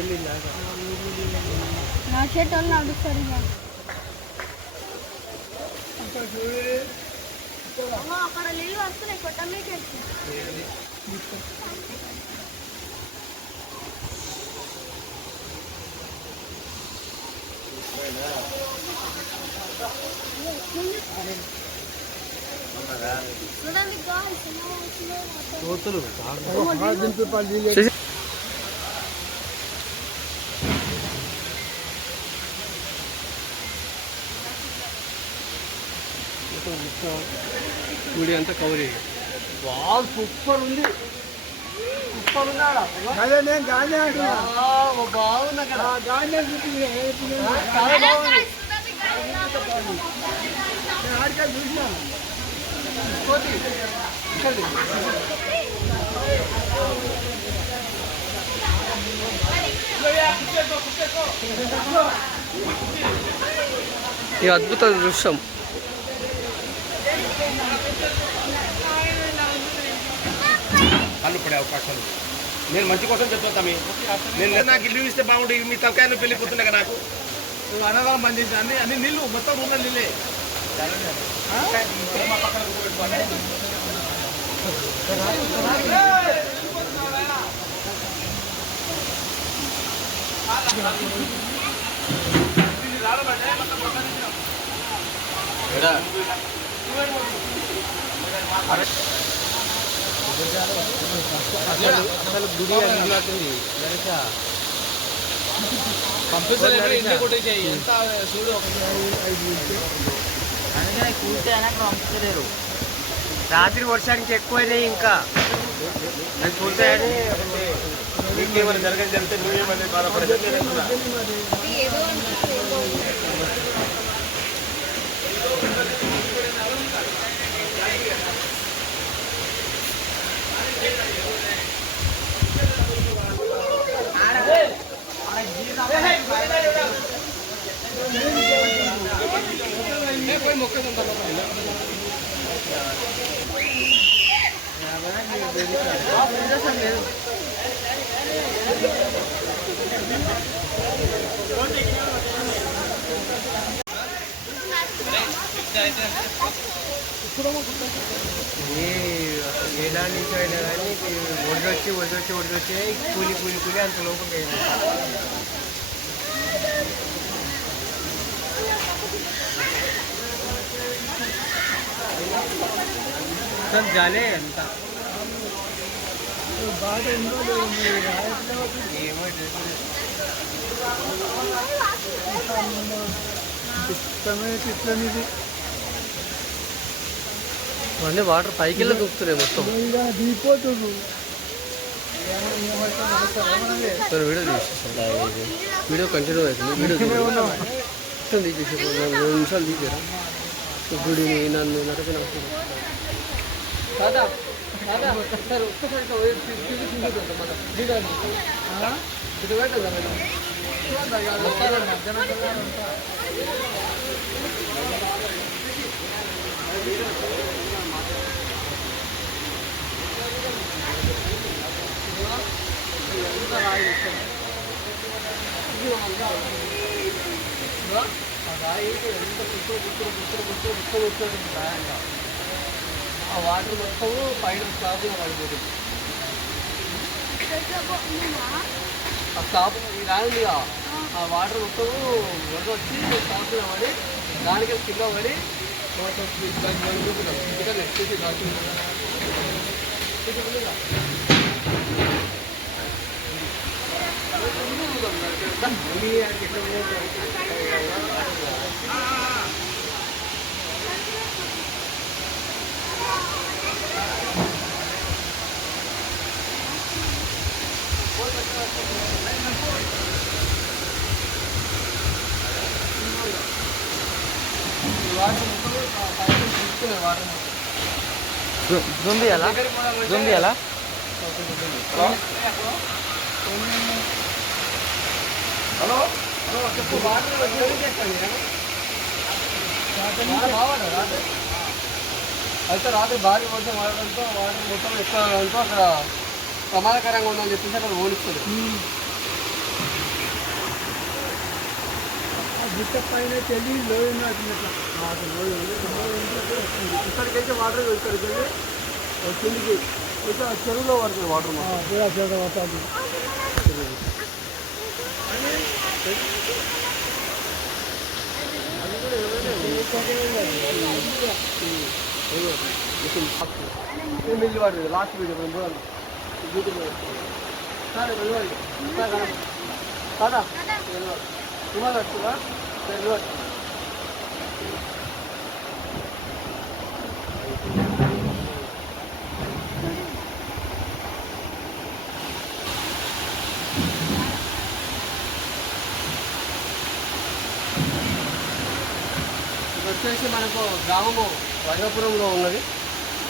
వెళ్ళింది? నా షర్ట్ వాళ్ళు నడుస్తారు ఇక అక్కడ నీళ్ళు వస్తున్నాయి. కొట్టమేకి చూడండి guys, ఎలా వస్తుందో మొత్తం. కోతులు గుడి అంతా కవర్ వావ్ సూపర్ ఉంది సూపర్ ఉన్నాడా అదే నేను గానే అంటున్నా ఆడికాయ చూసినా ఈ అద్భుత దృశ్యం కళ్ళు పడే అవకాశాలు ఉన్నాయి. నేను మంచి కోసం చెప్తా మీ నేను నాకు ఇల్లు ఇస్తే బాగుండు మీ తలకాయలు పెళ్ళిపోతున్నాయి కదా నాకు. నువ్వు అనగానే మంది అన్ని అన్ని నీళ్ళు మొత్తం రూమ్లో నీళ్ళే. అసలు గుడి అన్నట్టుంది రాత్రి వర్షానికి ఎక్కువైనాయి ఇంకా అది చూసాయని నీకేమైనా జరగని జరిగితే నువ్వేమని బాధపడదు ఏదో అంటారు, ఏదో. ఏడా నుంచి అయినా కానీ ఒడిదొచ్చి ఒడిదొచ్చి ఒడిదొచ్చి కూలి కూలి కూలి అంత లోపలికి అయింది सब जाले అంతా బాధ ఎన్నో అన్నీ వాటర్ పైకి వెళ్ళి దూకుతున్నాయి మొత్తం వీడియో తీసేసాను వీడియో కంటిన్యూ అవుతుంది వీడియో మొత్తం తీసేసి రెండు నిమిషాలు తీసారా గుడి నన్ను నడక దాదా దాదా ఒకసారి ఒక్కసారి ఆ వాటర్ మొత్తం పైన స్లాబ్ పడిపోతుంది ఆ స్లాబ్ ఈ రాయింది ఆ వాటర్ మొత్తం వరద వచ్చి స్లాబ్ పడి దానికి కింద పడి మొత్తం దాన్ని నలుగుతున్నాం చెప్పు వాటర్ వచ్చి చేస్తాను బాగా అయితే రాత్రి భారీ వర్షం పడడంతో వాటర్ మొత్తం ఎక్కువ అవడంతో అక్కడ ప్రమాదకరంగా ఉందని చెప్పేసి అక్కడ ఓడిస్తుంది ఆ గుట్ట పైన వెళ్ళి లోయ నాటినట్ల ఇక్కడికి వెళ్తే వాటర్ ఇక్కడికి వెళ్ళి ఆ కిందికి అయితే ఆ చెరువులో పడుతుంది వాటర్ చేత వస్తుంది ఏం ఇల్లు పడుతుంది లాస్ట్ వీడియో సరే సరే వచ్చేసి మనకు గ్రామము వైరపురంలో ఉన్నది.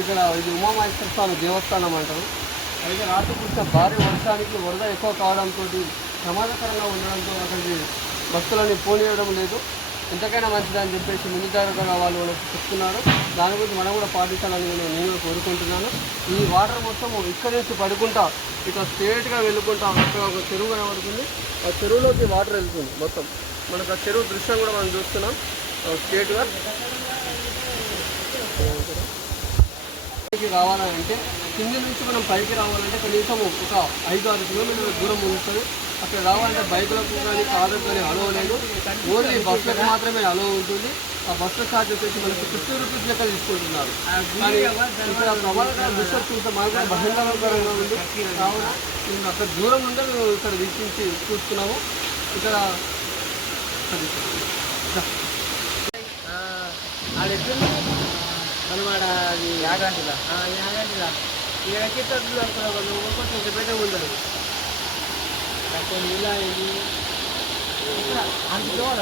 ఇక్కడ ఇది ఉమామహేశ్వర స్వామి దేవస్థానం అంటారు. అయితే రాత్రి పూట భారీ వర్షానికి వరద ఎక్కువ కావడంతో ప్రమాదకరంగా ఉండడంతో అక్కడికి భక్తులని పోనీయడం లేదు. ఎంతకైనా మంచిదని చెప్పేసి ముందు జాగ్రత్తగా వాళ్ళు మనకు చెప్తున్నారు. దాని గురించి మనం కూడా పాటించాలని నేను నేను కోరుకుంటున్నాను. ఈ వాటర్ మొత్తం ఇక్కడి నుంచి పడుకుంటా ఇట్లా స్ట్రేట్గా వెళ్ళుకుంటా అక్కడ ఒక చెరువు కనబడుతుంది. ఆ చెరువులోకి వాటర్ వెళ్తుంది మొత్తం. మనకు ఆ చెరువు దృశ్యం కూడా మనం చూస్తున్నాం. స్ట్రేట్గా పైకి రావాలంటే కింది నుంచి మనం పైకి రావాలంటే కనీసం ఒక ఐదు ఆరు కిలోమీటర్ల దూరం ఉంటుంది. అక్కడ రావాలంటే బైకులకు కానీ కార్లకు కానీ అలవ్ లేదు. ఓన్లీ బస్సులకు మాత్రమే అలవ్ ఉంటుంది. ఆ బస్సు ఛార్జ్ వచ్చేసి మనకి ఫిఫ్టీ రూపీస్ లెక్క తీసుకుంటున్నారు. కానీ ఇక్కడ ప్రమాదకర దృశ్యం చూస్తే బహిరంగకరంగా ఉంది. కావున మేము అక్కడ దూరం నుండే మేము ఇక్కడ వీక్షించి చూస్తున్నాము. ఇక్కడ అది యాగంటిలా యాగంటిలా ఏడకి తగ్గులు నువ్వు కొంచెం చెప్పేట ఉండదు కొంచెం ఇలా ఇది అంత చూడాలి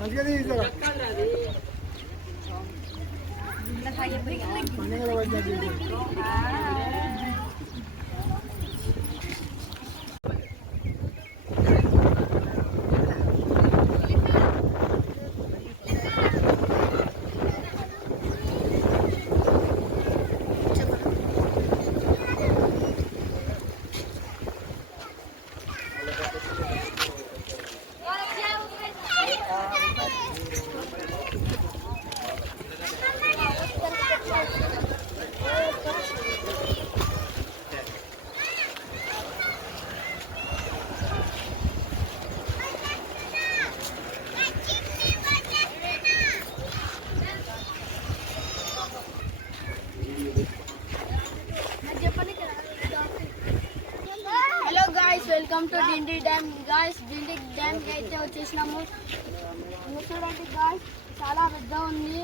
అందుకని welcome to Dindi dam guys Dindi డ్యామ్కి అయితే వచ్చేసినాము. చూడండి గాయస్ చాలా పెద్ద ఉంది.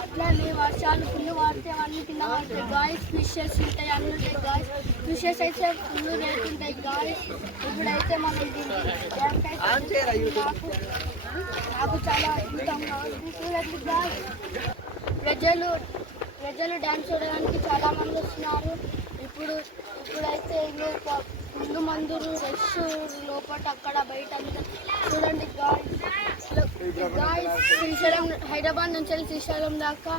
అట్లనే వర్షాలు ఫుల్ పడితే అన్ని కింద పడతాయి గాయస్ ఫిషెస్ ఉంటాయి అన్ని ఉంటాయి గాయస్ ఫిషెస్ అయితే ఫుల్ రేట్ ఉంటాయి గాయస్ ఇప్పుడైతే మనం డిండి డ్యామ్కి అయితే నాకు నాకు చాలా అద్భుతంగా ఉంది చూడండి గాయస్ ప్రజలు ప్రజలు డ్యాన్స్ చూడడానికి చాలా మంది వస్తున్నారు. ఇప్పుడు ఇప్పుడైతే ఇంకో ముందు మందురు రష్ లోపల అక్కడ బయట చూడండి గాయస్ శ్రీశైలం హైదరాబాద్ నుంచి వెళ్ళి శ్రీశైలం దాకా.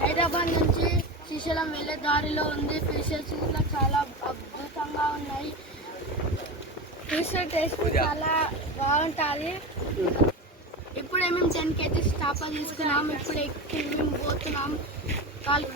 హైదరాబాద్ నుంచి శ్రీశైలం వెళ్ళే దారిలో ఉంది. ఫిషెస్ కూడా చాలా అద్భుతంగా ఉన్నాయి. ఫిష్ టేస్ట్ చాలా బాగుంటుంది. ఇప్పుడే మేము టెన్కి అయితే స్టాప్ తీసుకున్నాం ఇప్పుడు ఎక్కి మేము పోతున్నాం కాల్